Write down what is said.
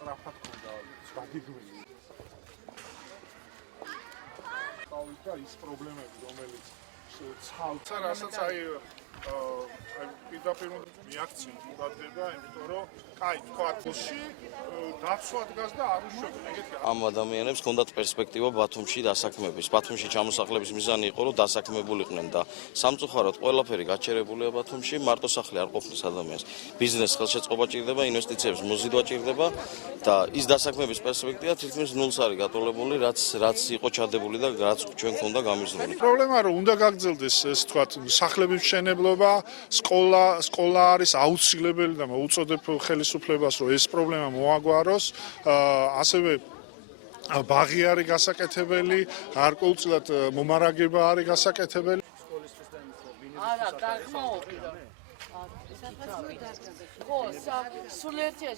სწრაფად ქონდა გადიგველი. და ის პრობლემები, რომელიც ცალცა რასაც პირდაპირ მიაქცია ყურადღება, იმიტომ რომ თქვა თოში დაცვა დგას და არ უშვებენ ეგეთი. ამ ადამიანებს ჰქონდათ პერსპექტივა ბათუმში დასაქმების. ბათუმში ჩამოსახლების მიზანი იყო, რომ დასაქმებულიყვნენ და სამწუხაროდ ყველაფერი გაჩერებულია ბათუმში, მარტო სახლი არ ყოფნის ადამიანს. ბიზნეს ხელშეწყობა ჭირდება, ინვესტიციებს მოზიდვა ჭირდება და ის დასაქმების პერსპექტივა თითქმის ნულს არის გატოლებული, რაც იყო ჩადებული და რაც ჩვენ ქონდა გამიზრული. პრობლემა რომ უნდა გაგრძელდეს ეს თქვათ სახლების მშენებლობა, სკოლა არის აუცილებელი და მოუწოდებ ხელისუფლებას რომ ეს პრობლემა მოაგვაროს, ასევე ბაღი არის გასაკეთებელი, გარკვეულწილად მომარაგება არის გასაკეთებელი. არა, დაგმაობი რა. ხო, სულ ერთია